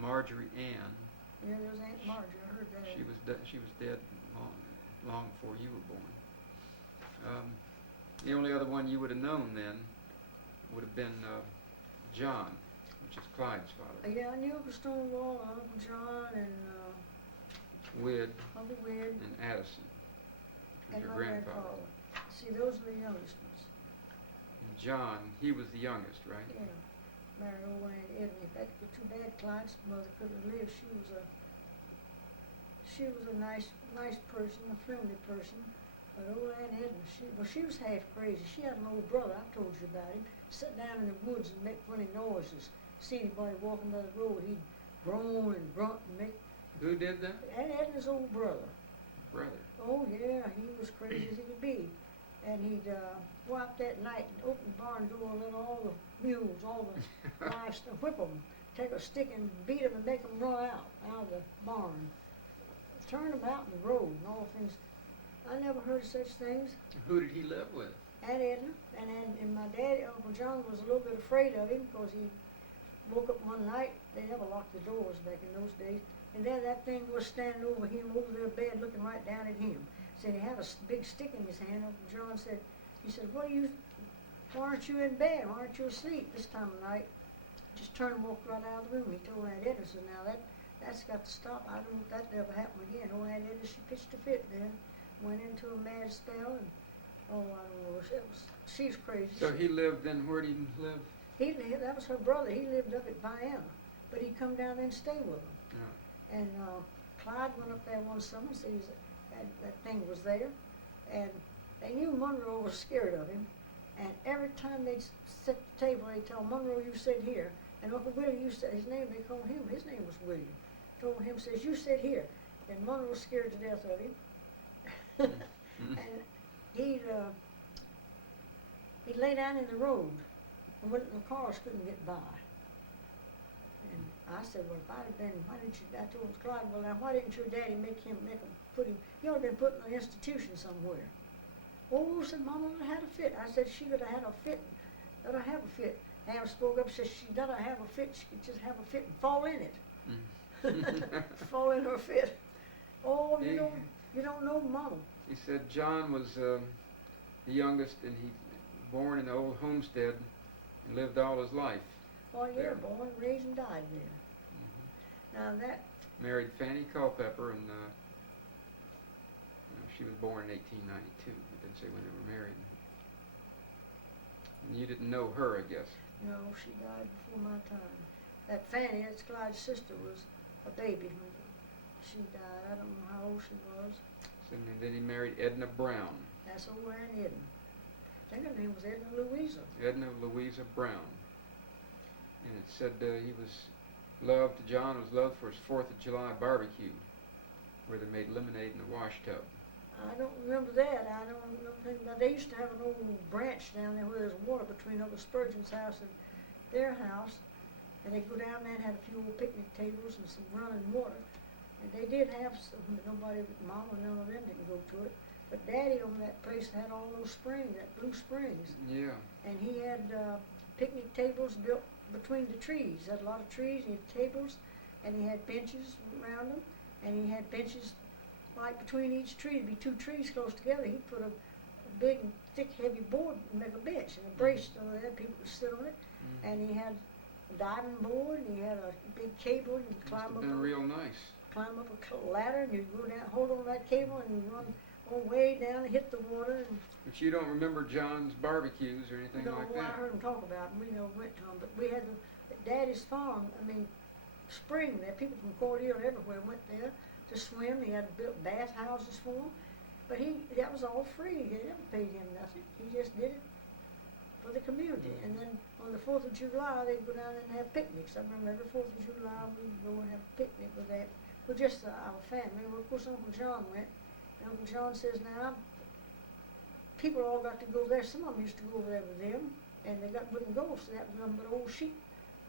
Marjorie Ann. Yeah, there's Aunt Marjorie. I heard that. She was dead long before you were born. The only other one you would have known then would have been John, which is Clyde's father. Yeah, I knew Uncle Stonewall, Uncle John, and Wid Uncle Wid, and Addison, which was and your my grandfather. See, those are the youngest ones. And John, he was the youngest, right? Yeah, married old Aunt Edna. In fact, it was too bad Clyde's mother couldn't live. She was a nice person, a friendly person. But old Aunt Edna, she was half crazy. She had an old brother, I told you about him, sit down in the woods and make funny noises. See anybody walking down the road, he'd groan and grunt and make. Who did that? Aunt Edna's old brother. Brother. Oh yeah, he was crazy as he could be. And he'd go out that night and open the barn door and let all the mules, all the livestock, whip them, take a stick and beat them and make them run out of the barn. Turn them out in the road and all things. I never heard of such things. Who did he live with? Aunt Edna, and my daddy, Uncle John, was a little bit afraid of him because he woke up one night. They never locked the doors back in those days. And there that thing was standing over him, over their bed, looking right down at him. Said he had a big stick in his hand. Uncle John said, why aren't you in bed? Why aren't you asleep this time of night? Just turned and walked right out of the room. He told Aunt Edna, said, now that's got to stop. I don't want that to ever happen again. Old Aunt Edna, she pitched a fit then. Went into a mad spell, and I don't know, she's crazy. So he lived then, where did he live? That was her brother. He lived up at Vienna, but he'd come down there and stay with them. Yeah. And Clyde went up there one summer, so that thing was there, and they knew Monroe was scared of him, and every time they'd sit at the table, they'd tell Monroe, you sit here, and Uncle Willie, you said his name, they called him, his name was William, told him, says, you sit here, and Monroe was scared to death of him. And he'd lay down in the road, and when the cars couldn't get by. And I said, well, if I'd have been, I told Clyde, well, now, why didn't your daddy make him put him, he ought to have been put in an institution somewhere. Oh, said Mama, I had a fit. I said, she could have had a fit, let her have a fit. Ham spoke up, said, she doesn't have a fit, she could just have a fit and fall in it. Fall in her fit. Oh, you don't know Mama. He said John was the youngest, and he born in the old homestead and lived all his life. Oh, yeah, there. born, raised, and died there. Now that... Married Fanny Culpepper, and she was born in 1892. It didn't say when they were married. And you didn't know her, I guess. No, she died before my time. That Fanny, that's Clyde's sister, was a baby when she died. I don't know how old she was. And then he married Edna Brown. That's old Aunt Edna. I think her name was Edna Louisa. Edna Louisa Brown. And it said John was loved for his 4th of July barbecue, where they made lemonade in the wash tub. I don't remember that. I don't remember anything about. They used to have an old branch down there where there's water between Uncle Spurgeon's house and their house. And they'd go down there and have a few old picnic tables and some running water. And they did have some, but nobody, Mama, none of them didn't go to it. But Daddy on that place had all those springs, that Blue Springs. Yeah. And he had picnic tables built between the trees. He had a lot of trees, he had tables, and he had benches around them. And he had benches like between each tree. There'd be 2 trees close together. He'd put a big, thick, heavy board and make a bench and a brace so that people could sit on it. And he had a diving board, and he had a big cable, and you could climb up. Been real nice. Climb up a ladder, and you go down, hold on to that cable, and you run all way down and hit the water. And But you don't remember John's barbecues or anything like I that? heard him talk about them. We never went to them, but we had Daddy's farm. I mean, spring there. People from Cordele everywhere went there to swim. He had built bath houses for them, but that was all free. They never paid him nothing. He just did it for the community. And then on the 4th of July, they'd go down there and have picnics. I remember every 4th of July we'd go and have a picnic with that. Well, just our family. Well, of course, Uncle John went. And Uncle John says, now, people all got to go there. Some of them used to go over there with them, and they wouldn't go, so that was nothing but old sheep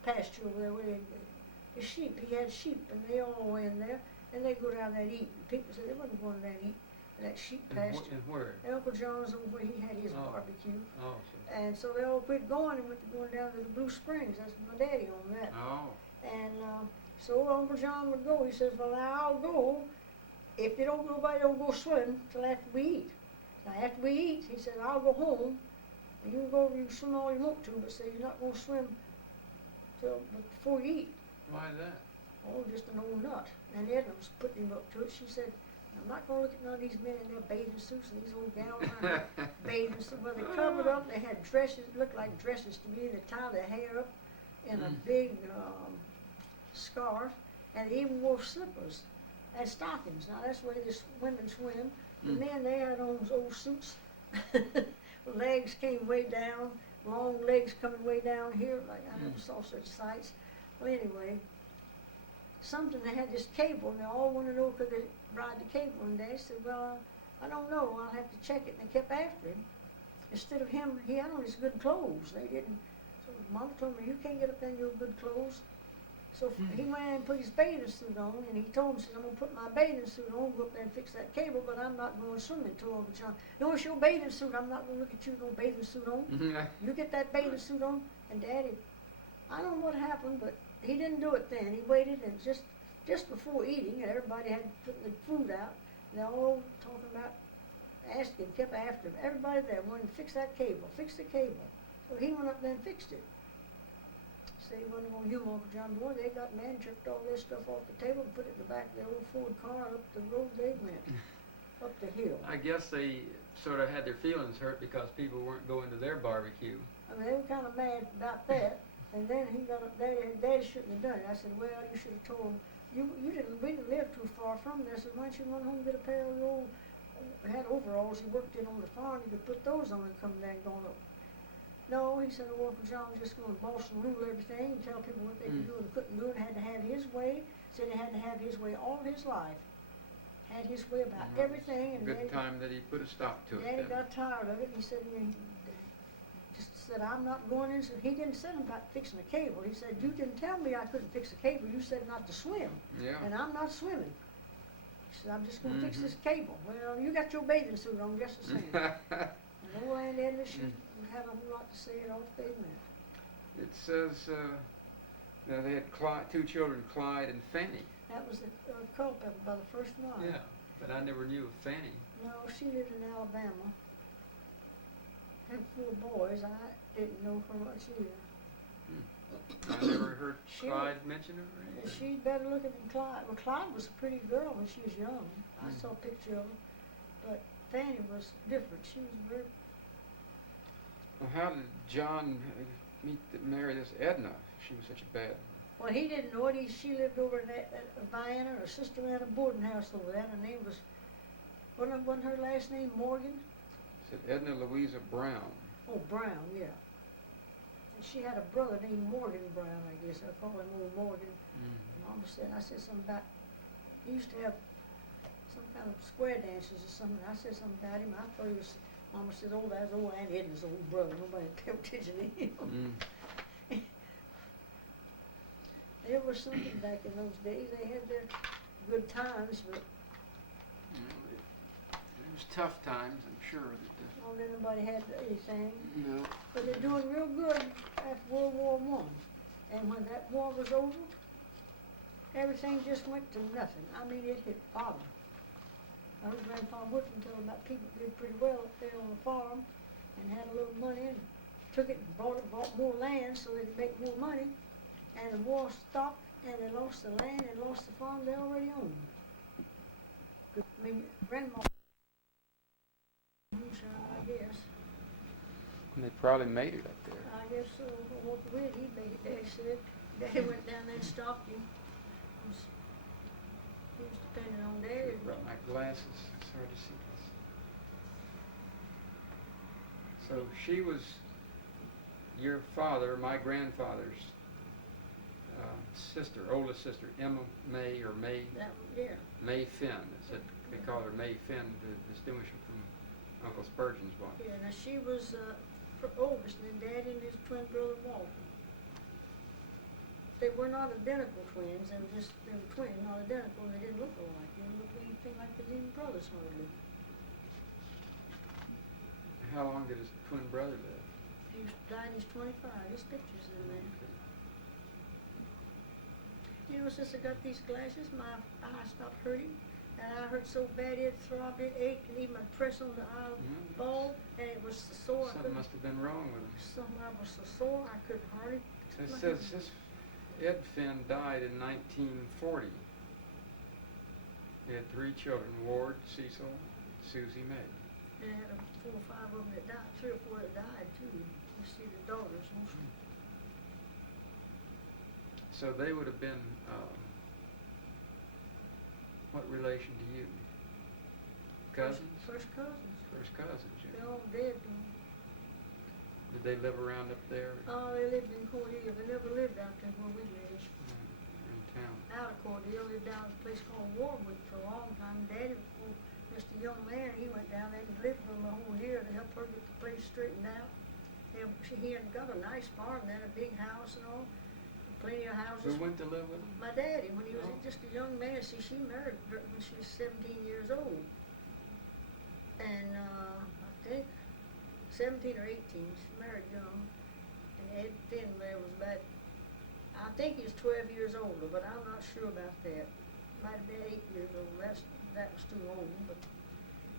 pasture over there where the sheep. He had sheep, and they all went in there, and they'd go down there and eat. And people said they wasn't going down and eat in that sheep pasture. And where? And Uncle John was over where he had his barbecue. Oh, And so they all quit going and went down to the Blue Springs. That's my daddy on that. Oh. And So Uncle John would go. He says, well, now I'll go. If nobody don't go swim till after we eat. Now after we eat, he said, I'll go home. And you can go, you can swim all you want to, but say you're not going to swim till before you eat. Why is that? Oh, just an old nut. And Edna was putting him up to it. She said, I'm not going to look at none of these men in their bathing suits and these old gals in their bathing suits. Well, they covered up. They had dresses, looked like dresses to me. They tied their hair up in a big scarf. And they even wore slippers and stockings. Now, that's the way the women swim. The men, they had on those old suits. Legs came way down, long legs coming way down here. Like, I never saw such sights. Well, anyway, they had this cable, and they all wanted to know could they ride the cable. And Dad said, well, I don't know. I'll have to check it. And they kept after him. Instead of him, he had on his good clothes. They didn't. So Mama told me, you can't get up there in your good clothes. So he went in and put his bathing suit on, and he told him, he said, I'm going to put my bathing suit on, go up there and fix that cable, but I'm not going swimming till Uncle John. No, it's your bathing suit. I'm not going to look at you with no bathing suit on. You get that bathing suit on. And Daddy, I don't know what happened, but he didn't do it then. He waited, and just before eating, and everybody had put the food out, and they all talking about, asking, kept after him. Everybody there wanted to fix that cable, fix the cable. So he went up there and fixed it. So he wasn't going to humor Uncle John Boy. They got mad and tripped all this stuff off the table and put it in the back of their old Ford car, and up the road they went, up the hill. I guess they sort of had their feelings hurt because people weren't going to their barbecue. I mean, they were kind of mad about that. And then he got up there, and Daddy shouldn't have done it. I said, well, you should have told him, we didn't live too far from there. I said, why don't you run home and get a pair of your old, had overalls he worked in on the farm, you could put those on and come down and going up. No, he said, oh, Uncle John was just going to boss and rule everything and tell people what they could do and couldn't do and had to have his way. Said he had to have his way all his life. Had his way about everything. And Good time that he put a stop to it. Daddy got tired of it. He said, just said, I'm not going in. So he didn't say about fixing the cable. He said, you didn't tell me I couldn't fix the cable. You said not to swim. Yeah. And I'm not swimming. He said, I'm just going to fix this cable. Well, you got your bathing suit on just the same. And old Aunt Edna, she had a whole lot to say it off they met. It says that they had two children, Clyde and Fanny. That was the culprit by the first wife. Yeah, but I never knew of Fanny. No, she lived in Alabama. Had 4 boys. I didn't know her much either. I never heard Clyde mention her. Or anything. She's better looking than Clyde. Well, Clyde was a pretty girl when she was young. I saw a picture of her. But Fanny was different. She was very... Well, how did John marry this Edna? She was such a bad... Well, he didn't know it. She lived over in Vienna. Her sister had a boarding house over there. Her name was... Wasn't her last name Morgan? It said Edna Louisa Brown. Oh, Brown, yeah. And she had a brother named Morgan Brown, I guess. I call him old Morgan. Mama said, I said something about, he used to have some kind of square dances or something. I said something about him. I thought he was, Mama said, oh, that's old Aunt Edna's old brother. Nobody paid attention to him. There was something back in those days. They had their good times, but... It was tough times, I'm sure. Well, then nobody had anything. No. But they're doing real good after World War I. And when that war was over, everything just went to nothing. I mean, it hit bottom. I heard Grandpa Woodson tell about people did pretty well up there on the farm and had a little money and took it and bought more land so they could make more money. And the war stopped and they lost the land and lost the farm they already owned. I mean, Grandma, I guess. They probably made it up there. I guess so. What would he made it? Daddy said. Daddy went down there and stopped him. He was depending on Daddy. I brought my glasses. It's hard to see this. So she was your father, my grandfather's sister, oldest sister, Emma May or May. Yeah. May Finn. They call her May Finn to distinguish her from Uncle Spurgeon's wife. Yeah. Now she was oldest, and then Daddy and his twin brother Walter. They were not identical twins. They were twins, not identical, and they didn't look alike. They didn't look anything like they did brothers hardly. How long did his twin brother live? He died when he was 25. His picture's in there. Okay. You know, since I got these glasses, my eye stopped hurting. And I hurt so bad it throbbed, it ached, and even press on the eyeball, and it was so sore. Something must have been wrong with him. Something I was so sore I couldn't hardly. It says this Ed Finn died in 1940. He had 3 children, Ward, Cecil, Susie Mae. They had 4 or 5 of them that died, 3 or 4 that died too. You see the daughters mostly. So they would have been, what relation to you? Cousins? First cousins. First cousins, yeah. They're all dead now. Did they live around up there Oh, they lived in Cordele. They never lived out there where we lived. in town? Out of Cordele, lived down at a place called Warwick for a long time. Daddy, was just a young man, he went down there and lived with them a whole year to help her get the place straightened out. He had got a nice farm there, a big house and all, plenty of houses. Who went to live with them? My daddy, when he was Oh. just a young man. See, she married when she was 17 years old. And I think 17 or 18, she married young. And Ed Finn there was about, I think he was 12 years older, but I'm not sure about that. Might have been 8 years old. That was too old. But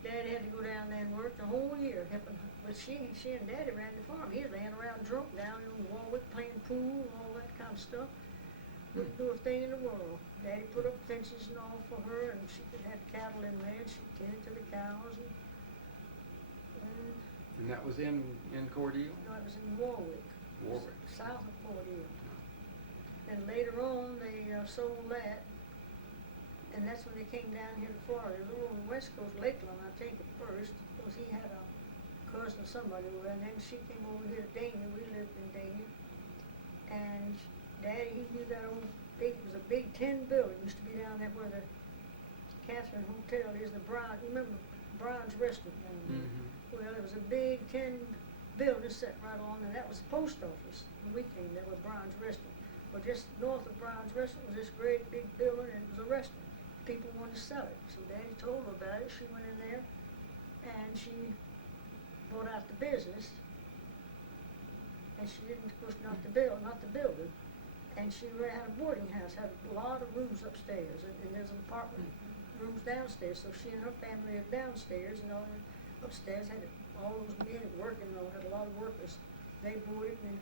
Dad had to go down there and work the whole year helping her. But she and Daddy ran the farm. He was laying around drunk down in Warwick playing pool and all that kind of stuff. Wouldn't do a thing in the world. Daddy put up fences and all for her, and she could have cattle in there, and she tended to the cows. And that was in Cordele? No, it was in Warwick. Warwick. South of Cordele. And later on, they sold that, and that's when they came down here to Florida. They were on the West Coast, Lakeland, I think, at first, because he had a cousin or somebody over there, and then she came over here to Dania. We lived in Dania. And Daddy, he knew that old big, it was a big tin building, used to be down there where the Catherine Hotel is, the Brown, you remember Brown's Restaurant down there? Mm-hmm. Well, there was a big tin building set right along, and that was the post office. When we came there was Brown's Restaurant. Well, just north of Brown's Restaurant was this great big building, and it was a restaurant. People wanted to sell it, so Daddy told her about it. She went in there, and she bought out the business, and she didn't, of course, not the building. And she had a boarding house, had a lot of rooms upstairs, and there's an apartment rooms downstairs. So she and her family lived downstairs, and all upstairs had all those men working, had a lot of workers. They boarded, and